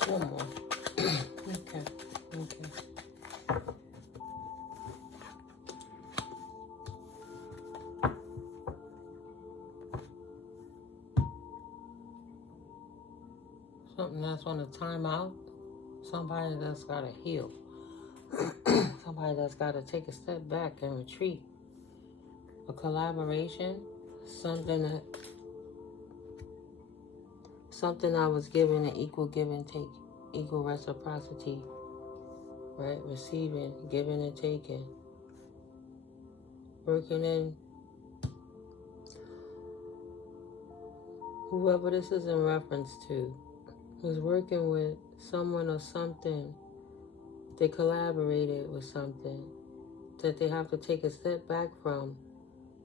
Just one more. Okay. Something that's on a timeout. Somebody that's got to heal. Somebody that's got to take a step back and retreat. A collaboration. Something I was given an equal give and take. Equal reciprocity. Right? Receiving, giving and taking. Working in. Whoever this is in reference to was working with someone or something. They collaborated with something that they have to take a step back from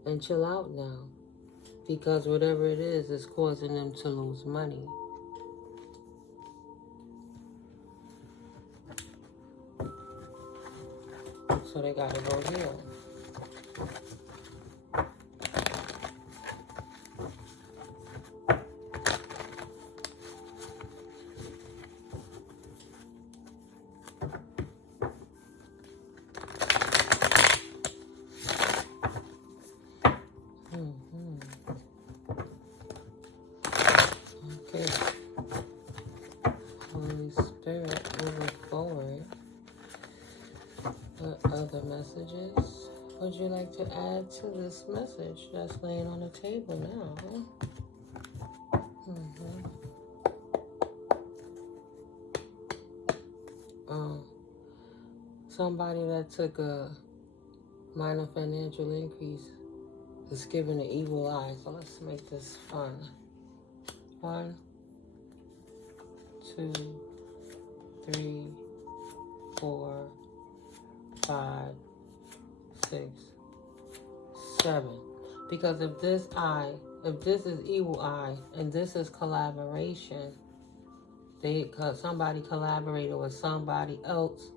and chill out now, because whatever it is causing them to lose money. So they gotta go heal. Okay. Holy Spirit, moving forward. What other messages would you like to add to this message that's laying on the table now? Somebody that took a minor financial increase is given an evil eye. So let's make this fun. 1, 2, 3, 4, 5, 6, 7. Because if this is evil eye and this is collaboration, somebody collaborated with somebody else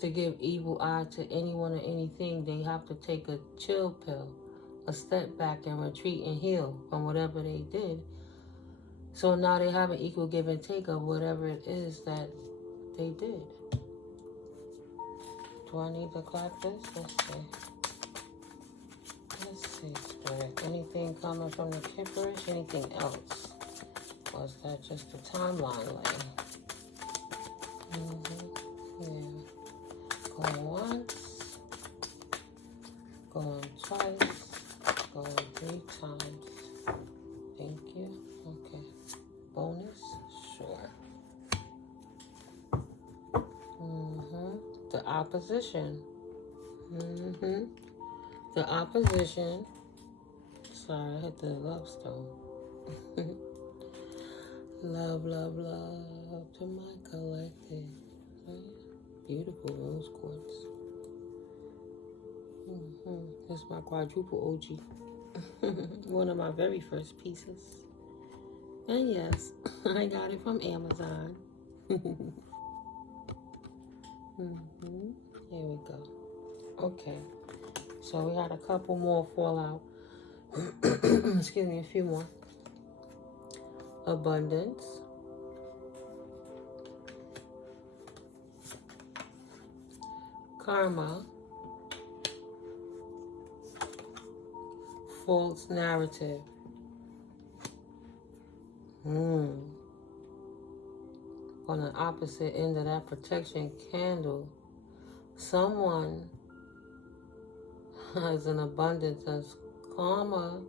to give evil eye to anyone or anything, they have to take a chill pill, a step back and retreat and heal from whatever they did. So now they have an equal give and take of whatever it is that they did. Do I need to clap this? Let's see, Spirit. Anything coming from the kipperish? Anything else? Or is that just a timeline lane? Yeah. Going once. Going twice. Going 3 times. Thank you. Okay. Bonus? Sure. The opposition. The opposition. Sorry, I hit the love stone. Love, love, love to my collective. Beautiful rose quartz. This is my quadruple OG. One of my very first pieces. And yes, I got it from Amazon. Here we go. Okay. So we had a couple more fallout. Excuse me, a few more. Abundance. Karma. False narrative. On the opposite end of that protection candle, someone has an abundance of karma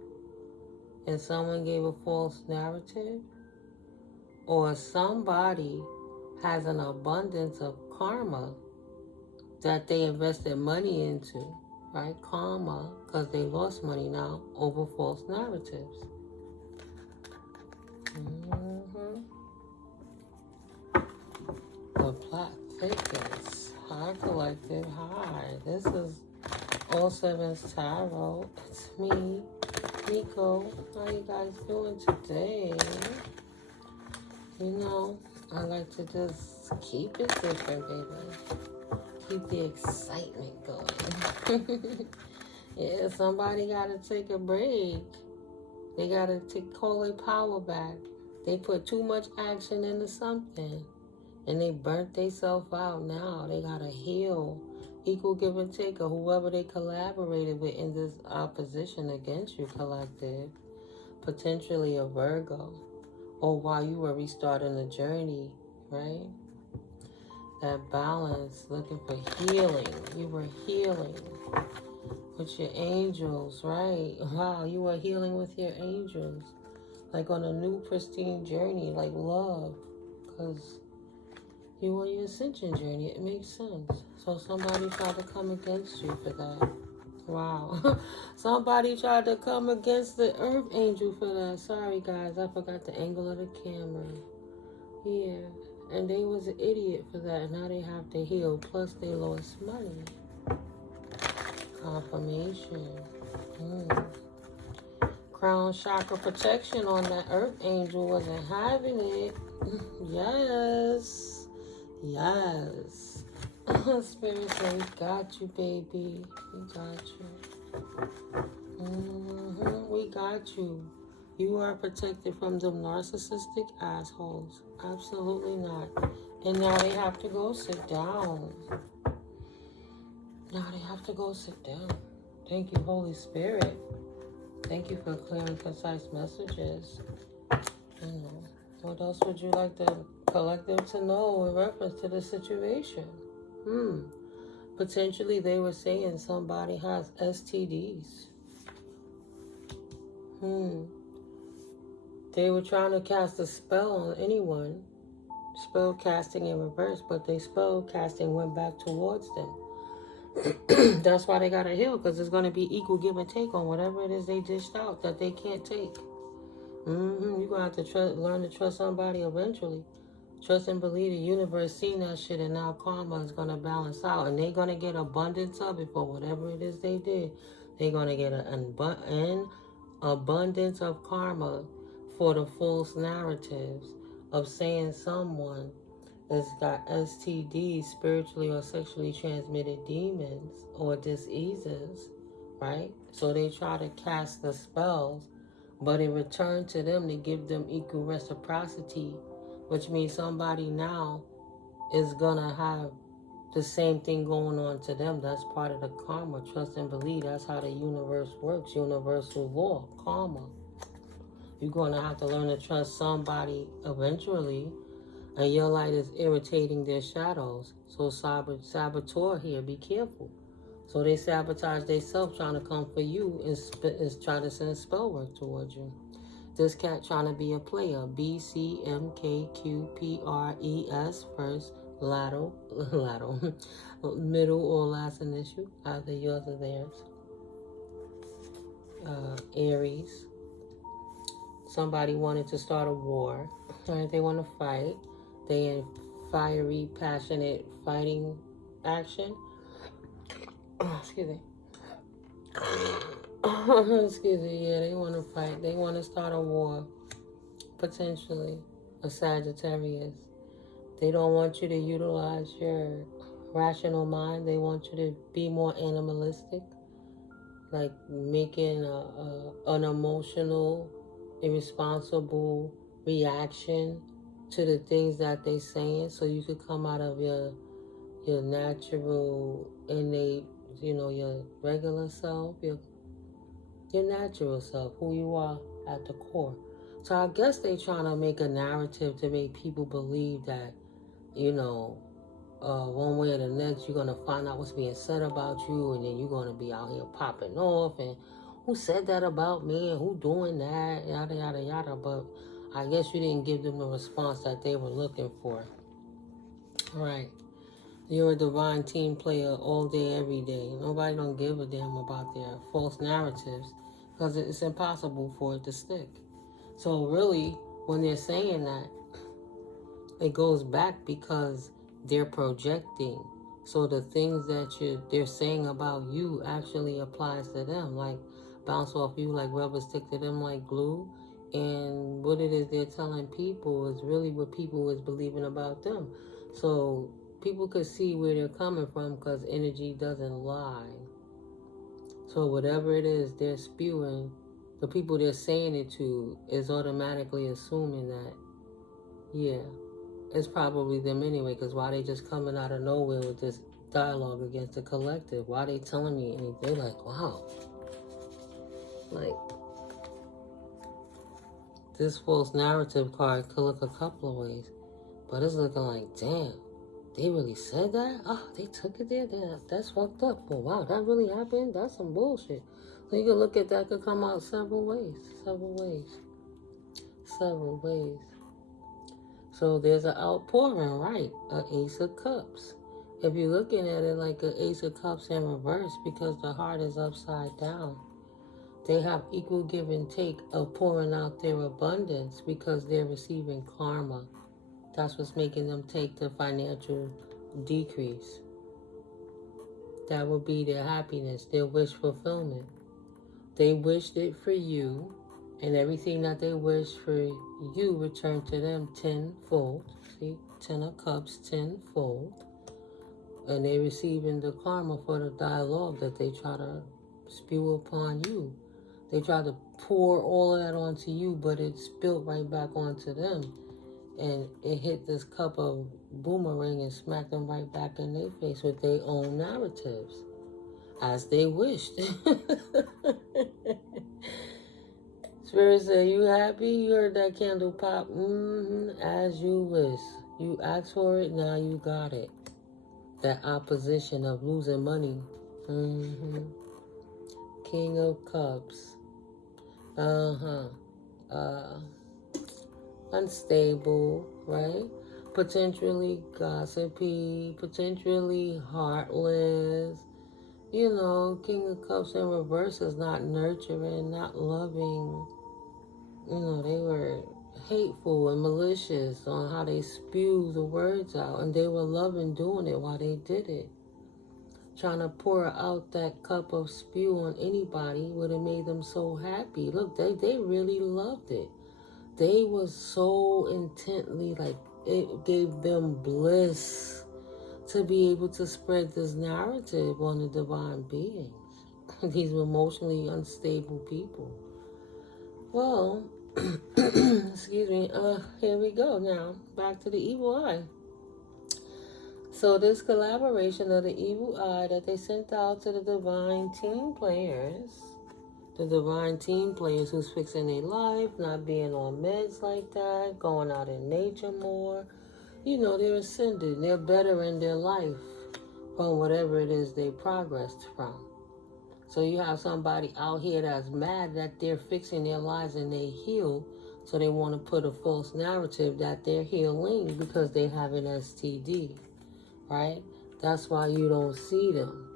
and someone gave a false narrative, or somebody has an abundance of karma that they invested money into, right? Karma, because they lost money now over false narratives. The plot thickens. Hi, collective. Hi. This is All Sevens Tarot. It's me, Nico. How you guys doing today? You know, I like to just keep it different, baby. Keep the excitement going. Yeah, somebody got to take a break. They got to call their power back. They put too much action into something. And they burnt themselves out now. They got to heal. Equal give and take, or whoever they collaborated with in this opposition against you, collective. Potentially a Virgo. Or while you were restarting the journey, right? That balance, looking for healing. You were healing with your angels, right? Wow, you were healing with your angels. Like on a new pristine journey, like love. Because you on your ascension journey, it makes sense. So somebody tried to come against you for that. Wow. Somebody tried to come against the earth angel for that. Sorry guys, I forgot the angle of the camera. Yeah. And they was an idiot for that. Now they have to heal. Plus they lost money. Confirmation. Crown chakra protection on that earth angel wasn't having it. Yes. Yes. Spirit say, we got you, baby. We got you. We got you. You are protected from them narcissistic assholes. Absolutely not. And now they have to go sit down. Now they have to go sit down. Thank you, Holy Spirit. Thank you for clear and concise messages. What else would you like the collective to know in reference to the situation? Potentially they were saying somebody has STDs. They were trying to cast a spell on anyone. Spell casting in reverse, but they spell casting went back towards them. That's why they got to heal, because it's going to be equal give and take on whatever it is they dished out that they can't take. You're going to have to learn to trust somebody eventually. Trust and believe the universe seen that shit, and now karma is going to balance out. And they're going to get abundance of it for whatever it is they did. They're going to get an abundance of karma for the false narratives of saying someone has got STDs, spiritually or sexually transmitted demons or diseases, right? So they try to cast the spells, but in return to them, they give them equal reciprocity, which means somebody now is gonna have the same thing going on to them. That's part of the karma. Trust and believe. That's how the universe works. Universal law, karma. You're gonna have to learn to trust somebody eventually, and your light is irritating their shadows. So saboteur here, be careful. So they sabotage themselves trying to come for you and try to send spell work towards you. This cat trying to be a player. BCMKQPRES first, lateral, middle or last initial, either yours or theirs. Aries. Somebody wanted to start a war. Right? They want to fight. They in fiery, passionate fighting action. Excuse me. Excuse me. Yeah, they want to fight. They want to start a war. Potentially a Sagittarius. They don't want you to utilize your rational mind. They want you to be more animalistic, like making an emotional, irresponsible reaction to the things that they're saying, so you could come out of your natural, innate, your regular self, your natural self, who you are at the core. So I guess they trying to make a narrative to make people believe that, one way or the next, you're going to find out what's being said about you, and then you're going to be out here popping off, and who said that about me, and who doing that, yada, yada, yada. But I guess you didn't give them the response that they were looking for. All right. You're a divine team player all day, every day. Nobody don't give a damn about their false narratives, because it's impossible for it to stick. So really, when they're saying that, it goes back because they're projecting. So the things that they're saying about you actually applies to them, like bounce off you like rubber, stick to them like glue. And what it is they're telling people is really what people is believing about them. So people could see where they're coming from, because energy doesn't lie. So whatever it is they're spewing, the people they're saying it to is automatically assuming that Yeah, it's probably them anyway, because why they just coming out of nowhere with this dialogue against the collective? Why they telling me anything? They like, wow. Like, this false narrative card could look a couple of ways, but it's looking like, damn, they really said that? Oh, they took it there? That's fucked up. Well, wow, that really happened? That's some bullshit. So you can look at that, could come out several ways. So there's an outpouring, right? An Ace of Cups. If you're looking at it like an Ace of Cups in reverse, because the heart is upside down, they have equal give and take of pouring out their abundance because they're receiving karma. That's what's making them take the financial decrease. That will be their happiness, their wish fulfillment. They wished it for you, and everything that they wish for you returned to them tenfold. See, 10 of Cups, tenfold. And they're receiving the karma for the dialogue that they try to spew upon you. They try to pour all of that onto you, but it spilled right back onto them. And it hit this cup of boomerang and smacked them right back in their face with their own narratives, as they wished. Spirit said, you happy? You heard that candle pop? As you wish. You asked for it, now you got it. That opposition of losing money. King of Cups. Unstable, right? Potentially gossipy, potentially heartless. You know, King of Cups in reverse is not nurturing, not loving. You know, they were hateful and malicious on how they spew the words out, and they were loving doing it while they did it. Trying to pour out that cup of spew on anybody would have made them so happy. Look, they really loved it. They were so intently, like, it gave them bliss to be able to spread this narrative on the divine beings. These emotionally unstable people. Well, excuse me, here we go now. Back to the evil eye. So this collaboration of the evil eye that they sent out to the divine team players, who's fixing their life, not being on meds like that, going out in nature more. You know, they're ascended. They're better in their life from whatever it is they progressed from. So you have somebody out here that's mad that they're fixing their lives and they heal. So they want to put a false narrative that they're healing because they have an STD, right? That's why you don't see them.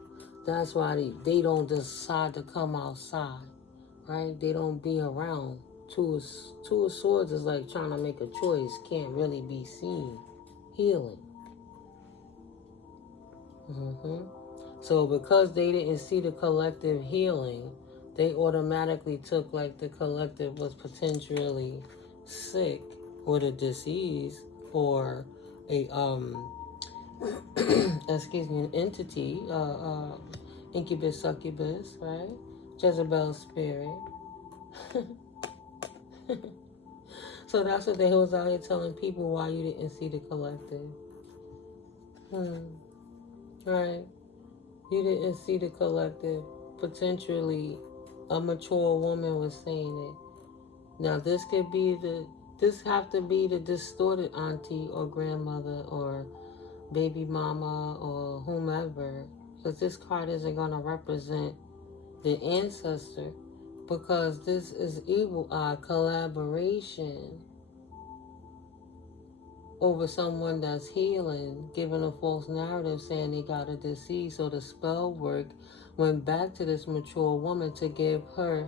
That's why they don't decide to come outside, right? They don't be around. Two of Swords is like trying to make a choice, can't really be seen. Healing. So because they didn't see the collective healing, they automatically took like the collective was potentially sick with a disease or a excuse me, an entity, incubus, succubus, right? Jezebel spirit. So that's what they was out here telling people, why you didn't see the collective. Right. You didn't see the collective. Potentially a mature woman was saying it. Now this have to be the distorted auntie or grandmother or baby mama or whomever. Because this card isn't going to represent the ancestor. Because this is evil eye collaboration over someone that's healing, giving a false narrative saying they got a disease. So the spell work went back to this mature woman to give her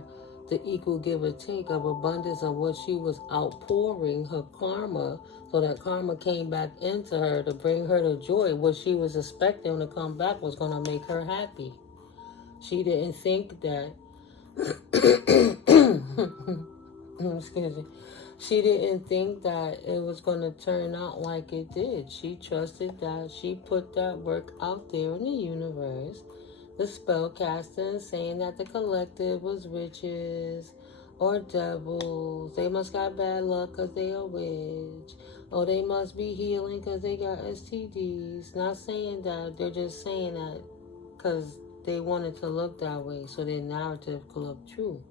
the equal give or take of abundance of what she was outpouring, her karma. So that karma came back into her to bring her the joy. What she was expecting to come back was going to make her happy. She didn't think that excuse me. She didn't think that it was going to turn out like it did. She trusted that she put that work out there in the universe. The spell casting saying that the collective was witches or devils. They must got bad luck because they a witch. Oh, they must be healing because they got STDs. Not saying that. They're just saying that because they wanted to look that way so their narrative could look true.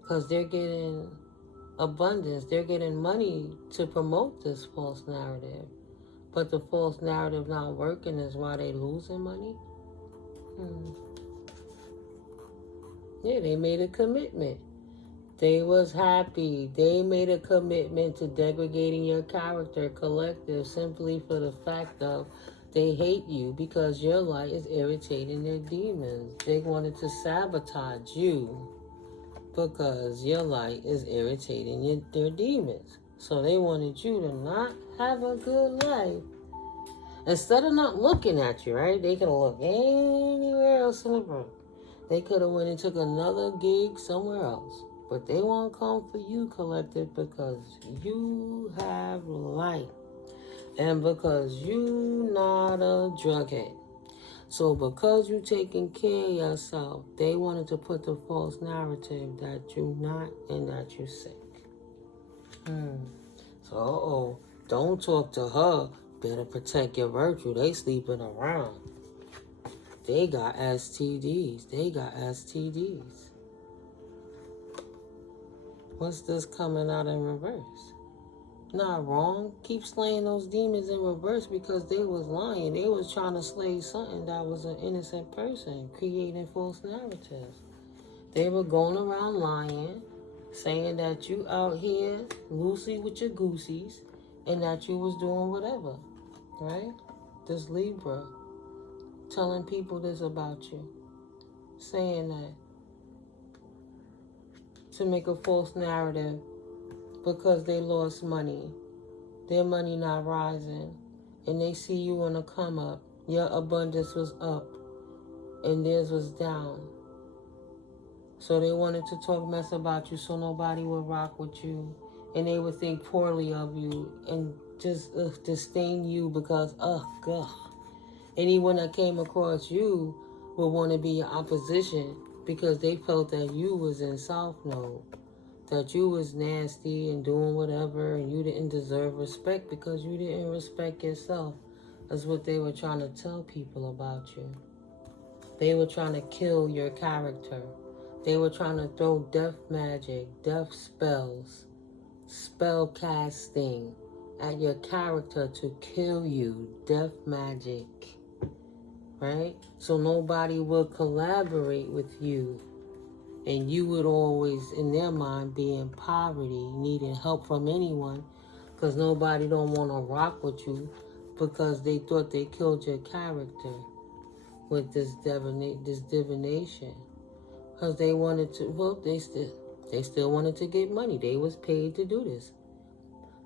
Because they're getting abundance. They're getting money to promote this false narrative. But the false narrative not working is why they losing money. Yeah, they made a commitment. They was happy. They made a commitment to degrading your character collective simply for the fact of they hate you because your light is irritating their demons. They wanted to sabotage you because your light is irritating their demons. So they wanted you to not have a good life. Instead of not looking at you, right? They could have looked anywhere else in the room. They could have went and took another gig somewhere else. But they won't come for you, collective, because you have light. And because you not a drughead. So because you taking care of yourself, they wanted to put the false narrative that you not and that you sick. So, don't talk to her. Better protect your virtue. They sleeping around. They got STDs. They got STDs. What's this coming out in reverse? Not wrong. Keep slaying those demons in reverse because they was lying. They was trying to slay something that was an innocent person, creating false narratives. They were going around lying, saying that you out here loosey with your goosies and that you was doing whatever, right? This Libra telling people this about you, saying that to make a false narrative because they lost money, their money not rising, and they see you on a come up. Your abundance was up and theirs was down. So they wanted to talk mess about you so nobody would rock with you, and they would think poorly of you and just disdain you because God. Anyone that came across you would want to be your opposition because they felt that you was in South Node, that you was nasty and doing whatever and you didn't deserve respect because you didn't respect yourself. That's what they were trying to tell people about you. They were trying to kill your character. They were trying to throw death magic, death spells, spell casting at your character to kill you. Death magic. Right? So nobody would collaborate with you. And you would always, in their mind, be in poverty, needing help from anyone, because nobody don't want to rock with you because they thought they killed your character with this divination. Because they wanted to, well, they still wanted to get money. They was paid to do this.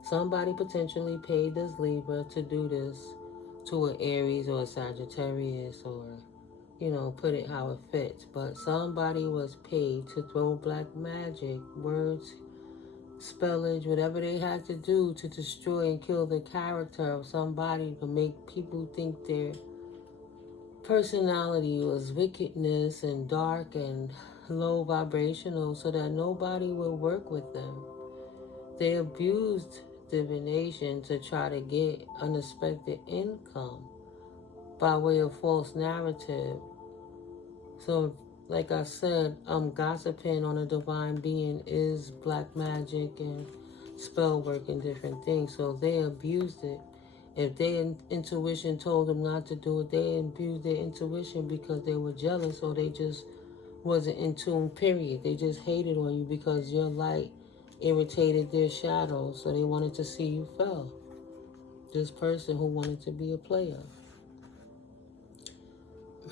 Somebody potentially paid this Libra to do this to an Aries or a Sagittarius or, put it how it fits. But somebody was paid to throw black magic, words, spellage, whatever they had to do to destroy and kill the character of somebody to make people think their personality was wickedness and dark and low vibrational so that nobody would work with them. They abused divination to try to get unexpected income by way of false narrative. So, like I said, gossiping on a divine being is black magic and spell work and different things. So they abused it. If their intuition told them not to do it, they abused their intuition because they were jealous or they just wasn't in tune, period. They just hated on you because your light irritated their shadows, so they wanted to see you fail. This person who wanted to be a player.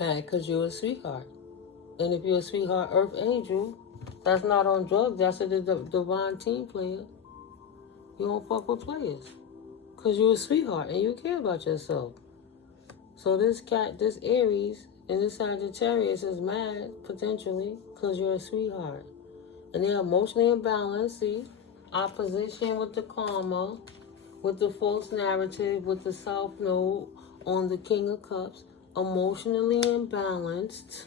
Mad because you're a sweetheart. And if you're a sweetheart earth angel, that's not on drugs, that's a divine team player. You don't fuck with players. Because you're a sweetheart and you care about yourself. So this Aries and this Sagittarius is mad, potentially, because you're a sweetheart. And they're emotionally imbalanced, see? Opposition with the karma, with the false narrative, with the South Node on the King of Cups. Emotionally imbalanced.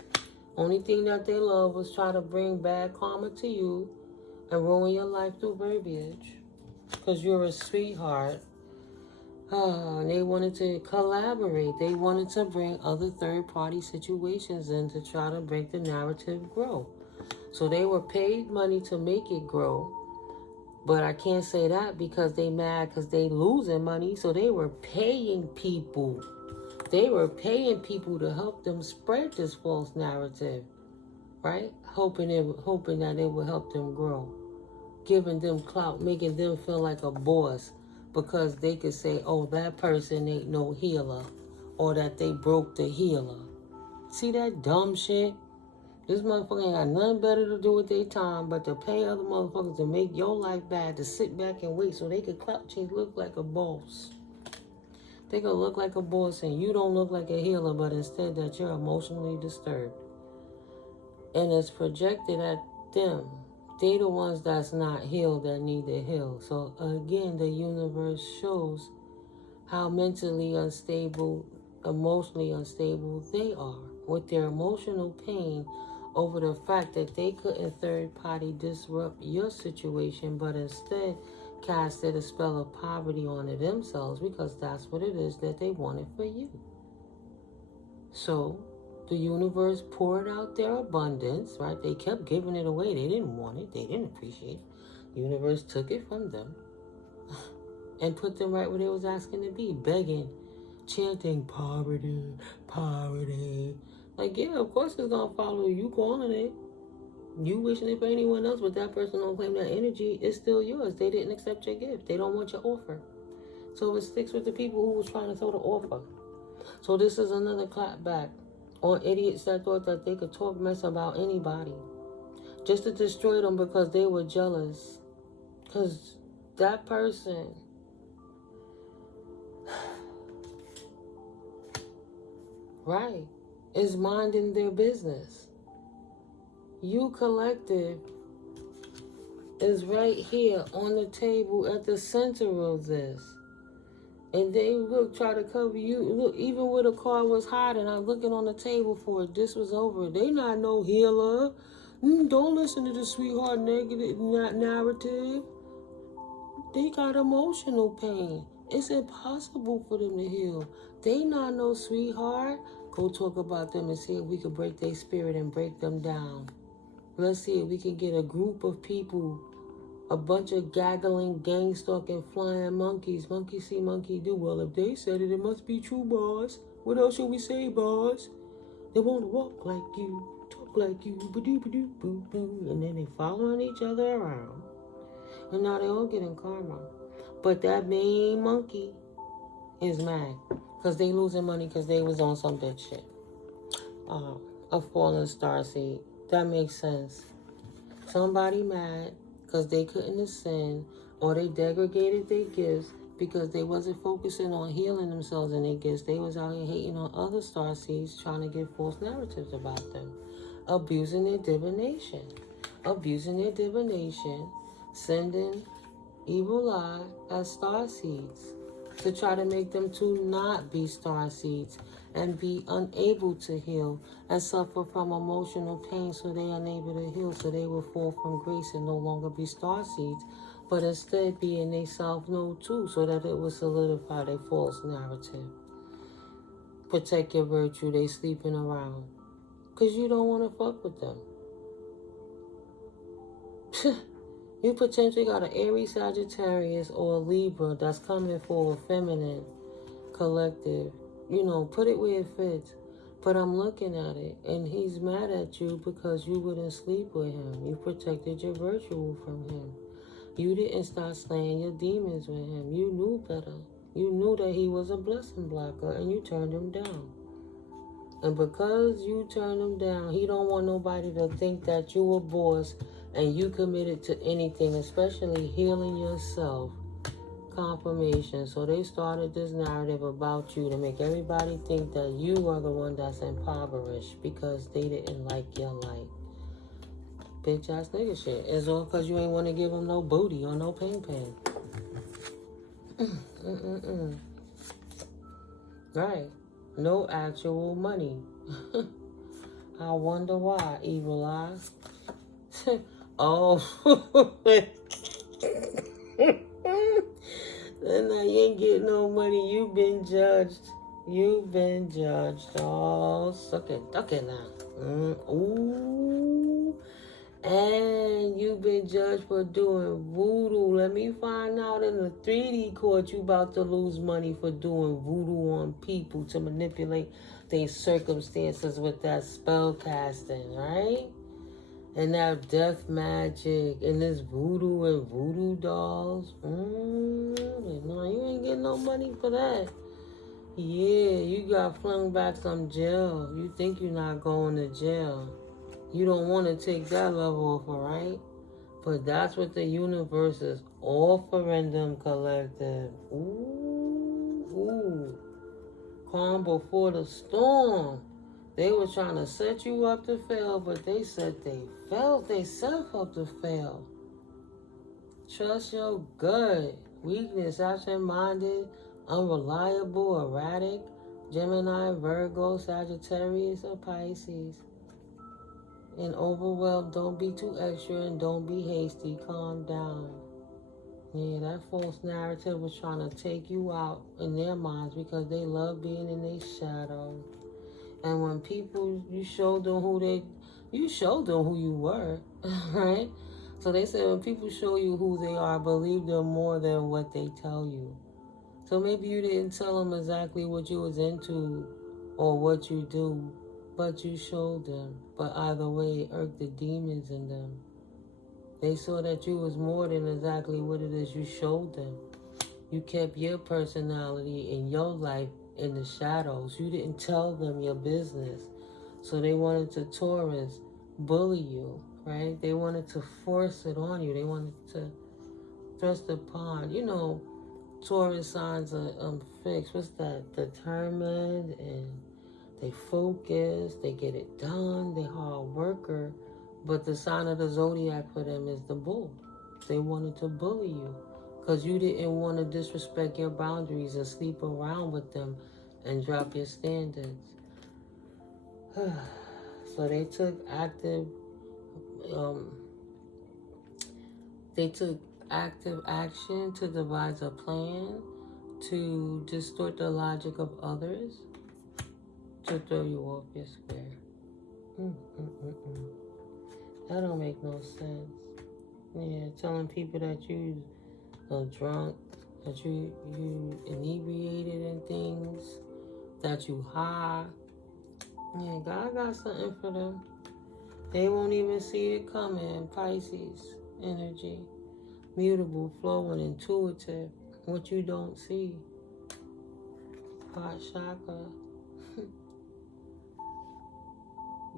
Only thing that they love was try to bring bad karma to you and ruin your life through verbiage. Because you're a sweetheart. And they wanted to collaborate. They wanted to bring other third-party situations in to try to make the narrative grow. So they were paid money to make it grow. But I can't say that because they mad because they losing money. So they were paying people. They were paying people to help them spread this false narrative, right? Hoping that it would help them grow. Giving them clout, making them feel like a boss because they could say, oh, that person ain't no healer, or that they broke the healer. See that dumb shit? This motherfucker ain't got nothing better to do with their time but to pay other motherfuckers to make your life bad, to sit back and wait so they could clout chase, look like a boss. They could look like a boss and you don't look like a healer, but instead that you're emotionally disturbed. And it's projected at them. They the ones that's not healed that need to heal. So again, the universe shows how mentally unstable, emotionally unstable they are with their emotional pain over the fact that they couldn't third party disrupt your situation, but instead casted a spell of poverty onto themselves because that's what it is that they wanted for you. So the universe poured out their abundance, right? They kept giving it away. They didn't want it. They didn't appreciate it. The universe took it from them and put them right where they was asking to be, begging, chanting poverty, poverty. Like, yeah, of course it's going to follow you calling it. You wishing it for anyone else, but that person don't claim that energy, it's still yours. They didn't accept your gift. They don't want your offer. So it sticks with the people who was trying to throw the offer. So this is another clapback on idiots that thought that they could talk mess about anybody just to destroy them because they were jealous. Because that person, right, is minding their business. You collective is right here on the table at the center of this. And they will try to cover you. Look, even where the car was hiding, I'm looking on the table for it. This was over. They not no healer. Don't listen to the sweetheart negative narrative. They got emotional pain. It's impossible for them to heal. They not no sweetheart. Go talk about them and see if we can break their spirit and break them down. Let's see if we can get a group of people, a bunch of gaggling, gang-stalking, flying monkeys. Monkey see, monkey do. Well, if they said it, it must be true, boss. What else should we say, boss? They want to walk like you, talk like you, ba-doo, boo-boo. And then they following each other around. And now they all getting karma. But that main monkey is mad because they losing money because they was on some bitch shit. A fallen starseed. That makes sense. Somebody mad because they couldn't ascend, or they degraded their gifts because they wasn't focusing on healing themselves and their gifts. They was out here hating on other starseeds, trying to give false narratives about them. Abusing their divination. Sending evil eye as starseeds to try to make them to not be starseeds and be unable to heal and suffer from emotional pain, so they are unable to heal, so they will fall from grace and no longer be starseeds, but instead be in their self-know too, so that it will solidify their false narrative. Protect your virtue, they sleeping around, because you don't want to fuck with them. You potentially got an Aries, Sagittarius, or a Libra that's coming for a feminine collective. You know, put it where it fits. But I'm looking at it, and he's mad at you because you wouldn't sleep with him. You protected your virtue from him. You didn't start slaying your demons with him. You knew better. You knew that he was a blessing blocker, and you turned him down. And because you turned him down, he don't want nobody to think that you a boss and you committed to anything, especially healing yourself. Confirmation. So they started this narrative about you to make everybody think that you are the one that's impoverished because they didn't like your light. Bitch ass nigga shit. It's all because you ain't want to give them no booty or no ping ping. Right. No actual money. I wonder why, evil eye. Oh. And now you ain't getting no money. You've been judged. You've been judged. Oh, suck it now. Ooh. And you've been judged for doing voodoo. Let me find out in the 3D court you about to lose money for doing voodoo on people to manipulate their circumstances with that spell casting, right? And that death magic and this voodoo and voodoo dolls. No, you ain't getting no money for that. Yeah, you got flung back some jail. You think you're not going to jail. You don't want to take that love offer, right? But that's what the universe is offering them, collective. Ooh. Calm before the storm. They were trying to set you up to fail, but they said they felt they self up to fail. Trust your gut. Weakness, absent-minded, unreliable, erratic, Gemini, Virgo, Sagittarius, or Pisces. And overwhelmed, don't be too extra and don't be hasty. Calm down. Yeah, that false narrative was trying to take you out in their minds because they love being in their shadow. And when people, you showed them who you were, right? So they said when people show you who they are, believe them more than what they tell you. So maybe you didn't tell them exactly what you was into or what you do, but you showed them. But either way, it irked the demons in them. They saw that you was more than exactly what it is you showed them. You kept your personality in your life in the shadows. You didn't tell them your business. So they wanted to Taurus bully you, right? They wanted to force it on you. They wanted to thrust upon. You know, Taurus signs are fixed. What's that? Determined, and they focus. They get it done. They hard worker. But the sign of the zodiac for them is the bull. They wanted to bully you because you didn't want to disrespect your boundaries and sleep around with them and drop your standards. So they took active action to devise a plan to distort the logic of others to throw you off your square. That don't make no sense. Yeah, telling people that you are drunk, that you inebriated in things, that you high. Yeah, God got something for them. They won't even see it coming. Pisces energy. Mutable, flowing, intuitive. What you don't see. Heart chakra.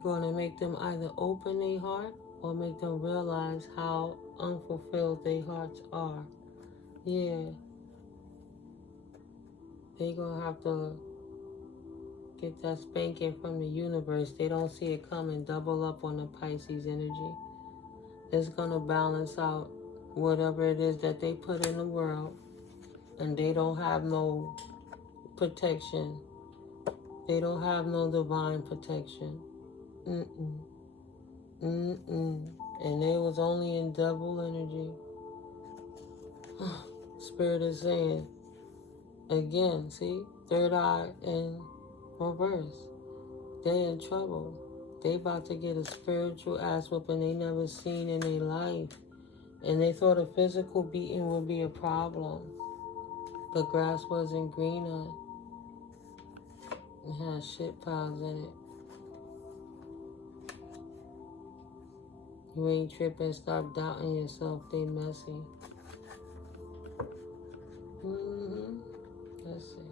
Going to make them either open their heart or make them realize how unfulfilled their hearts are. Yeah. They going to have to get that spanking from the universe. They don't see it coming. Double up on the Pisces energy. It's going to balance out whatever it is that they put in the world. And they don't have no protection. They don't have no divine protection. And they was only in double energy. Spirit is saying, again, see, third eye in reverse. They in trouble. They about to get a spiritual ass whooping they never seen in their life. And they thought a physical beating would be a problem. But grass wasn't greener. It had shit piles in it. You ain't tripping, stop doubting yourself, they messy. Let's see.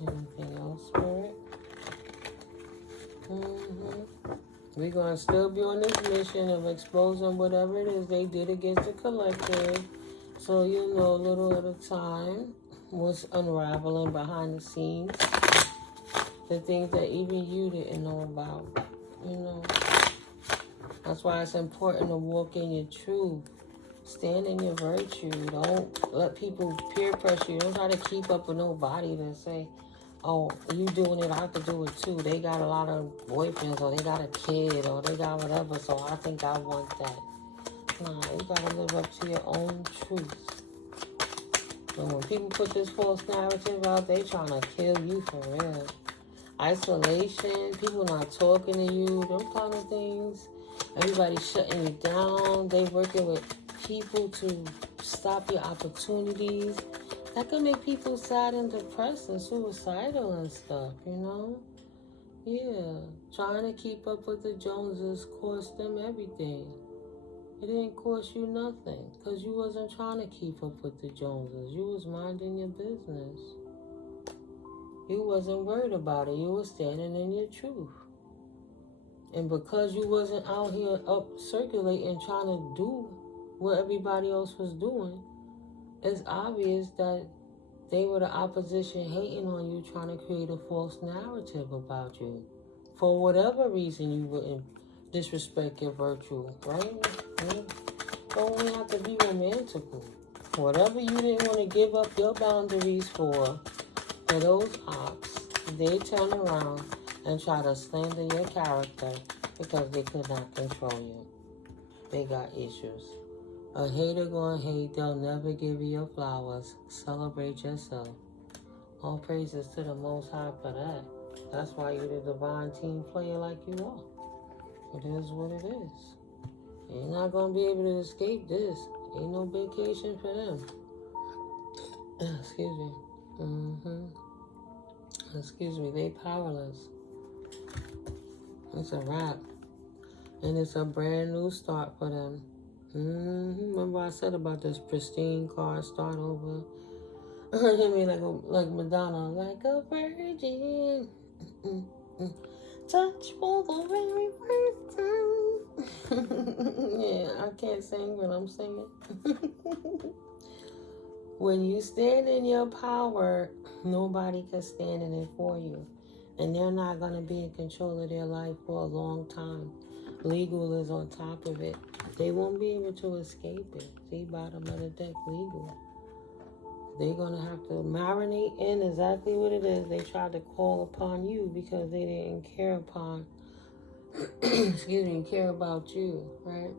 Anything else for it? We're going to still be on this mission of exposing whatever it is they did against the collective. So you know, a little at a time, what's unraveling behind the scenes. The things that even you didn't know about, you know. That's why it's important to walk in your truth. Stand in your virtue. Don't let people peer pressure you. Don't try to keep up with nobody that say, oh, you doing it, I could do it too. They got a lot of boyfriends, or they got a kid, or they got whatever, so I think I want that. Nah, you gotta live up to your own truth. And when people put this false narrative out, they trying to kill you for real. Isolation, people not talking to you, those kind of things. Everybody shutting you down. They working with people to stop your opportunities. That can make people sad and depressed and suicidal and stuff, you know? Yeah. Trying to keep up with the Joneses cost them everything. It didn't cost you nothing, because you wasn't trying to keep up with the Joneses. You was minding your business. You wasn't worried about it. You were standing in your truth. And because you wasn't out here up circulating, trying to do what everybody else was doing, it's obvious that they were the opposition hating on you, trying to create a false narrative about you. For whatever reason, you wouldn't disrespect your virtue, right? Don't only have to be romantical. Whatever you didn't want to give up your boundaries for those ops, they turn around and try to slander your character because they could not control you. They got issues. A hater gonna hate, they'll never give you your flowers. Celebrate yourself. All praises to the Most High for that. That's why you're the divine team player like you are. It is what it is. You're not gonna be able to escape this. Ain't no vacation for them. Excuse me. Excuse me, they powerless. It's a wrap. And it's a brand new start for them. Remember I said about this pristine card start over? I mean, like Madonna, like a virgin. Touch for the very first time. Yeah, I can't sing, but I'm singing. When you stand in your power, nobody can stand in it for you. And they're not going to be in control of their life for a long time. Legal is on top of it. They won't be able to escape it. See, bottom of the deck, legal. They're going to have to marinate in exactly what it is they tried to call upon you because they didn't care upon, care about you, right?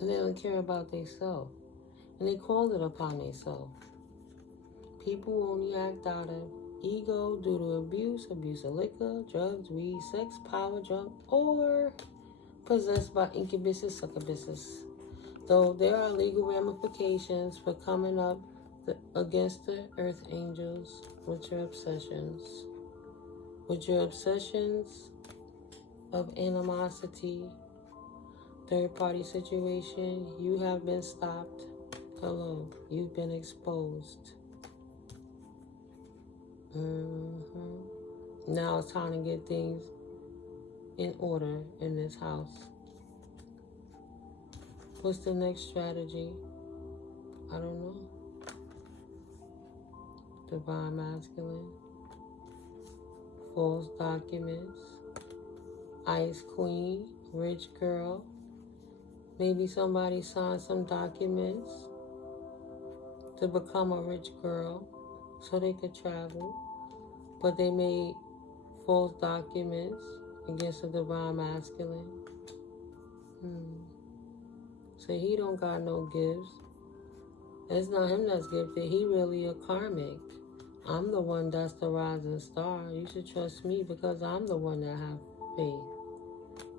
And they don't care about themselves. And they called it upon themselves. People only act out of ego due to abuse of liquor, drugs, weed, sex, power, drunk, or possessed by incubuses, succubuses. Though there are legal ramifications for coming up against the earth angels with your obsessions. With your obsessions of animosity, third-party situation, you have been stopped. Hello, you've been exposed. Now it's time to get things in order in this house. What's the next strategy? I don't know. Divine masculine. False documents. Ice queen. Rich girl. Maybe somebody signed some documents to become a rich girl so they could travel. But they made false documents against the divine masculine. So he don't got no gifts. It's not him that's gifted. He really a karmic. I'm the one that's the rising star. You should trust me because I'm the one that have faith.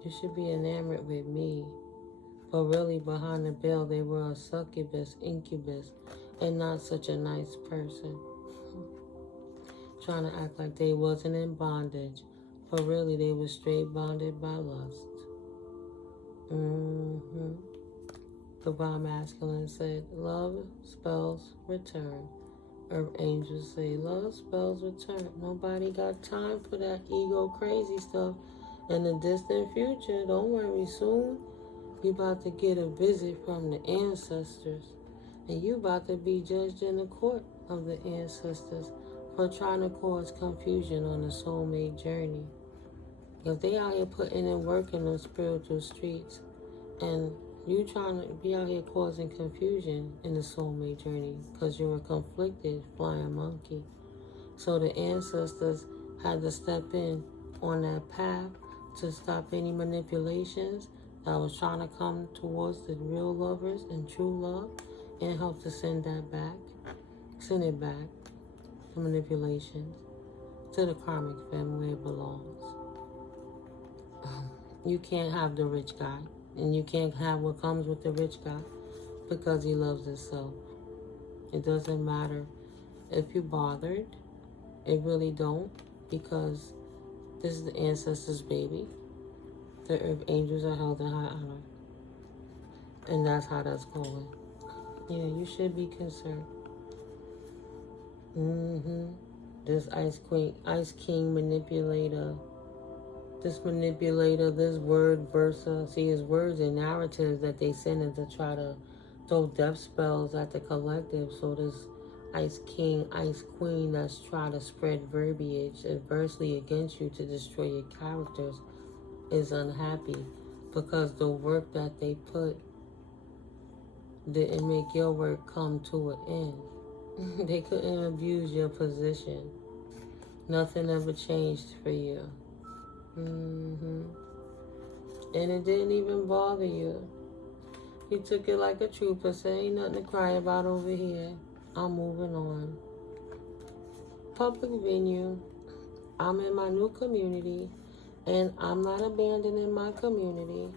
You should be enamored with me. But really behind the veil they were a succubus, incubus, and not such a nice person. Trying to act like they wasn't in bondage, but really they were straight bonded by lust. Divine masculine said, love spells return. Earth angels say, love spells return. Nobody got time for that ego crazy stuff in the distant future. Don't worry, soon you about to get a visit from the ancestors. And you about to be judged in the court of the ancestors for trying to cause confusion on the soulmate journey. If they out here putting in work in those spiritual streets and you trying to be out here causing confusion in the soulmate journey because you're a conflicted flying monkey. So the ancestors had to step in on that path to stop any manipulations that was trying to come towards the real lovers and true love, and help to send it back, the manipulations, to the karmic family where it belongs. You can't have the rich guy, and you can't have what comes with the rich guy because he loves himself. It doesn't matter if you're bothered. It really don't, because this is the ancestors' baby. The earth angels are held in high honor. And that's how that's going. Yeah, you should be concerned. This Ice King manipulator. This word versa. See, his words and narratives that they send in to try to throw death spells at the collective. So this Ice King, Ice Queen that's trying to spread verbiage adversely against you to destroy your characters is unhappy because the work that they put didn't make your work come to an end. They couldn't abuse your position. Nothing ever changed for you. And it didn't even bother you. You took it like a trooper, said ain't nothing to cry about over here. I'm moving on. Public venue. I'm in my new community, and I'm not abandoning my community.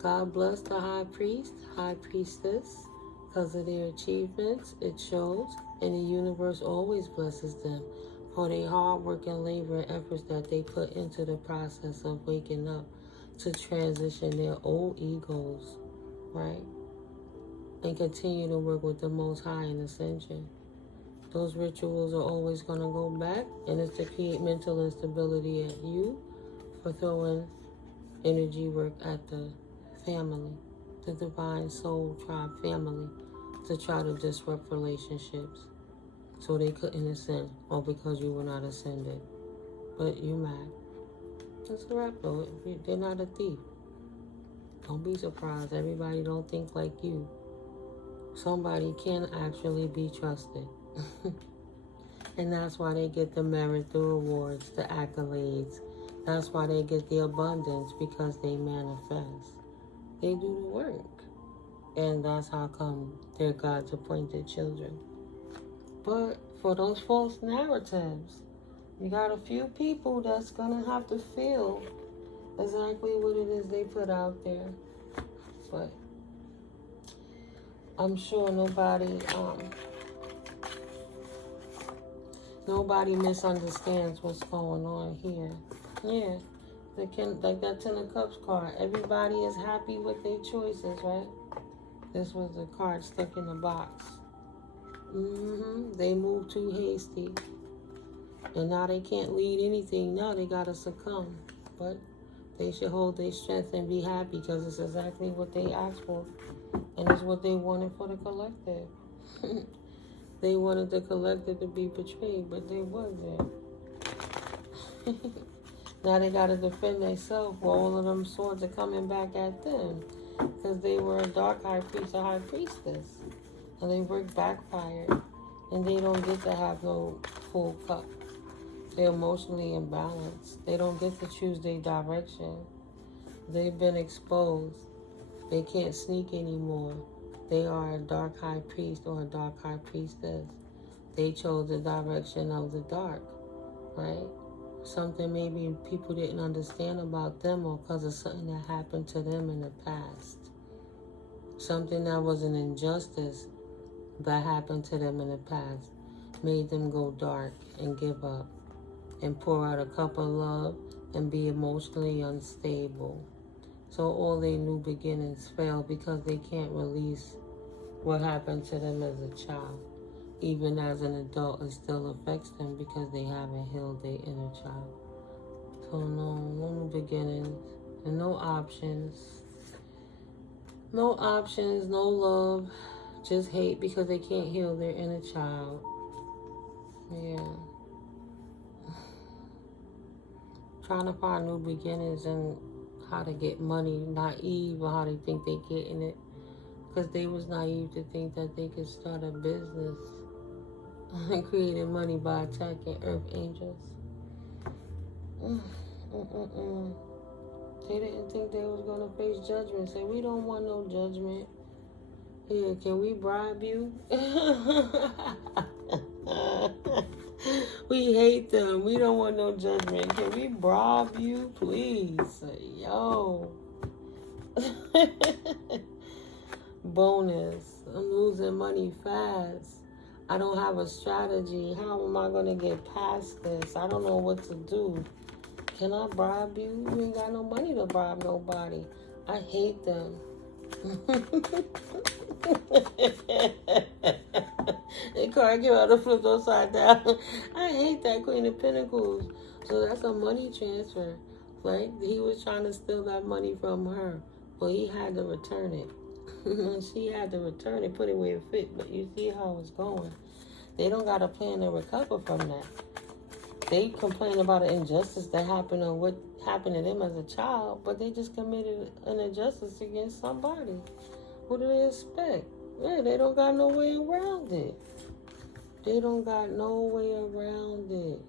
God bless the high priest, high priestess, because of their achievements. It shows, and the universe always blesses them for their hard work and labor and efforts that they put into the process of waking up to transition their old egos, right? And continue to work with the Most High in Ascension. Those rituals are always going to go back, and it's to create mental instability at you for throwing energy work at the family, the divine soul tribe family, to try to disrupt relationships so they couldn't ascend, or because you were not ascended. But you mad. That's a wrap though. They're not a thief. Don't be surprised. Everybody don't think like you. Somebody can actually be trusted. And that's why they get the merit, the rewards, the accolades. That's why they get the abundance, because they manifest. They do the work. And that's how come they're God's appointed children. But for those false narratives, you got a few people that's going to have to feel exactly what it is they put out there. But I'm sure nobody misunderstands what's going on here. Yeah, like that Ten of Cups card. Everybody is happy with their choices, right? This was the card stuck in the box. They moved too hasty. And now they can't lead anything. Now they gotta succumb. But they should hold their strength and be happy, because it's exactly what they asked for. And it's what they wanted for the collective. They wanted the collective to be betrayed, but they wasn't. Now they gotta defend themselves while all of them swords are coming back at them. Because they were a dark high priest or high priestess. And they work backfired. And they don't get to have no full cup. They're emotionally imbalanced. They don't get to choose their direction. They've been exposed. They can't sneak anymore. They are a dark high priest or a dark high priestess. They chose the direction of the dark, right? Something maybe people didn't understand about them, or because of something that happened to them in the past. Something that was an injustice that happened to them in the past made them go dark and give up and pour out a cup of love and be emotionally unstable. So all their new beginnings fail because they can't release what happened to them as a child. Even as an adult, it still affects them because they haven't healed their inner child. So no new beginnings and no options. No options, no love, just hate because they can't heal their inner child. Yeah. Trying to find new beginnings and how to get money, naive, or how they think they getting it. Because they was naive to think that they could start a business and creating money by attacking earth angels. They didn't think they was going to face judgment. Say, we don't want no judgment. Here, can we bribe you? We hate them. We don't want no judgment. Can we bribe you, please? Yo. Bonus. I'm losing money fast. I don't have a strategy. How am I going to get past this? I don't know what to do. Can I bribe you? You ain't got no money to bribe nobody. I hate them. The card came out the flip upside down. I hate that Queen of Pentacles. So that's a money transfer. Like, he was trying to steal that money from her. But he had to return it. She had to return it, put it where it fit. But you see how it's going. They don't got a plan to recover from that. They complain about an injustice that happened or what happened to them as a child, but they just committed an injustice against somebody. What do they expect? Yeah, they don't got no way around it. They don't got no way around it.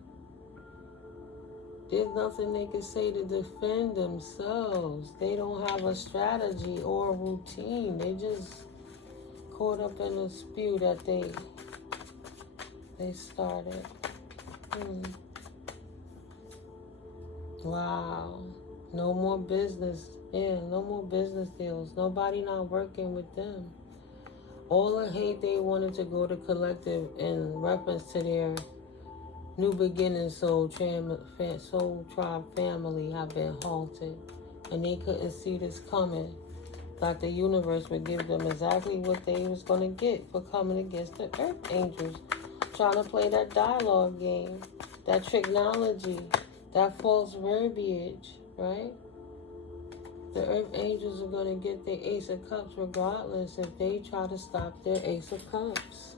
There's nothing they can say to defend themselves. They don't have a strategy or a routine. They just caught up in a spew that they started. Wow. No more business. Yeah, no more business deals. Nobody not working with them. All the hate they wanted to go to collective in reference to their new beginning soul tribe family have been halted. And they couldn't see this coming. Like the universe would give them exactly what they was going to get for coming against the earth angels. Trying to play that dialogue game. That technology. That false verbiage, right? The earth angels are going to get their Ace of Cups regardless if they try to stop their Ace of Cups.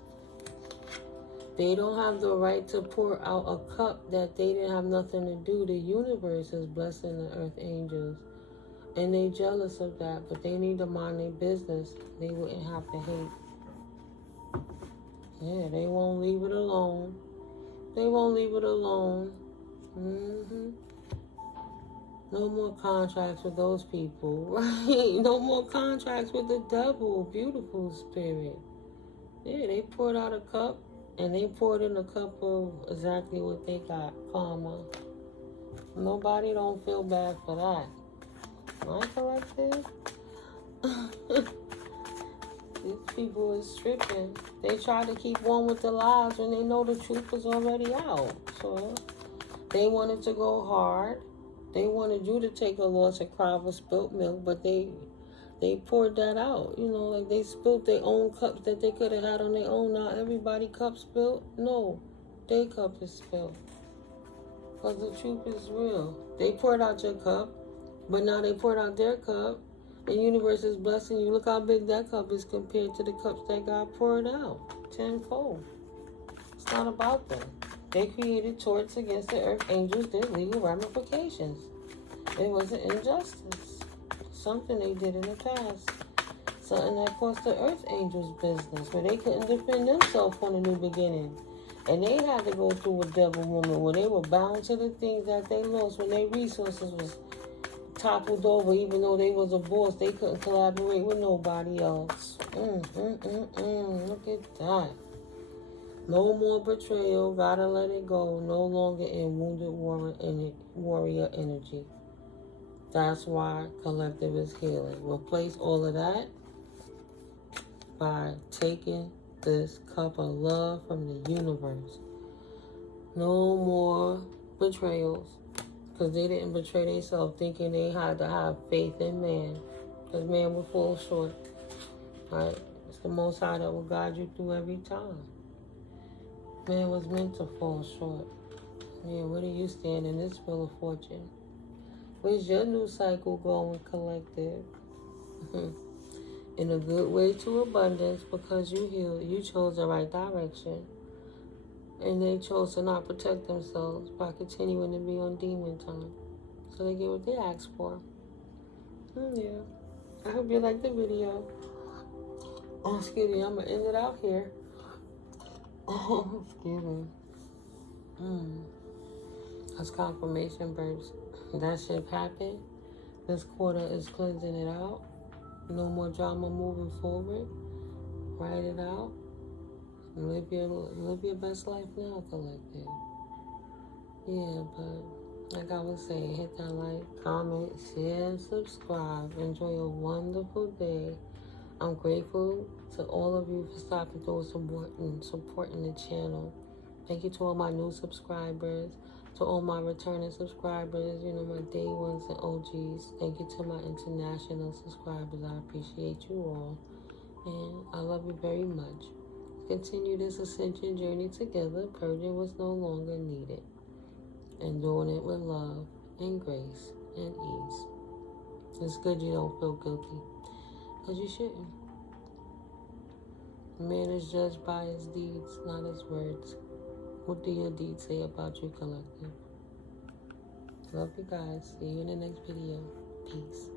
They don't have the right to pour out a cup that they didn't have nothing to do. The universe is blessing the earth angels. And they jealous of that, but they need to mind their business. They wouldn't have to hate. Yeah, they won't leave it alone. They won't leave it alone. No more contracts with those people, right? No more contracts with the devil, beautiful spirit. Yeah, they poured out a cup, and they poured in a cup of exactly what they got, karma. Nobody don't feel bad for that. Am I collective? These people is tripping. They try to keep on with the lies when they know the truth was already out. So they wanted to go hard. They wanted you to take a loss and cry for spilt milk, but they poured that out. You know, like they spilled their own cups that they could have had on their own. Now everybody cup spilled? No, their cup is spilled. Because the truth is real. They poured out your cup, but now they poured out their cup. The universe is blessing you. Look how big that cup is compared to the cups that God poured out. Tenfold. It's not about them. They created torts against the earth angels. There's legal ramifications. It was an injustice. Something they did in the past. Something that cost the earth angels business, where they couldn't defend themselves on a new beginning. And they had to go through a devil woman where they were bound to the things that they lost when their resources was toppled over. Even though they was a boss, they couldn't collaborate with nobody else. Look at that. No more betrayal. Gotta let it go. No longer in wounded warrior energy. That's why collective is healing. Replace all of that by taking this cup of love from the universe. No more betrayals. Because they didn't betray themselves thinking they had to have faith in man. Because man will fall short. Right? It's the Most High that will guide you through every time. Man was meant to fall short. Yeah, where do you stand in this Wheel of Fortune? Where's your new cycle going, collective? In a good way to abundance, because you healed. You chose the right direction. And they chose to not protect themselves by continuing to be on demon time. So they get what they asked for. Yeah. I hope you liked the video. Oh, excuse me. I'm going to end it out here. Oh, excuse me. That's confirmation burps. That shit happened. This quarter is cleansing it out. No more drama moving forward. Write it out. Live your best life now, collective. Yeah, but like I was saying, hit that like, comment, share, subscribe. Enjoy a wonderful day. I'm grateful to all of you for stopping through and supporting the channel. Thank you to all my new subscribers, to all my returning subscribers, you know, my day ones and OGs. Thank you to my international subscribers. I appreciate you all. And I love you very much. Continue this ascension journey together. Purging was no longer needed. And doing it with love and grace and ease. It's good you don't feel guilty. Because you shouldn't. Man is judged by his deeds, not his words. What do your deeds say about you, collective? Love you guys. See you in the next video. Peace.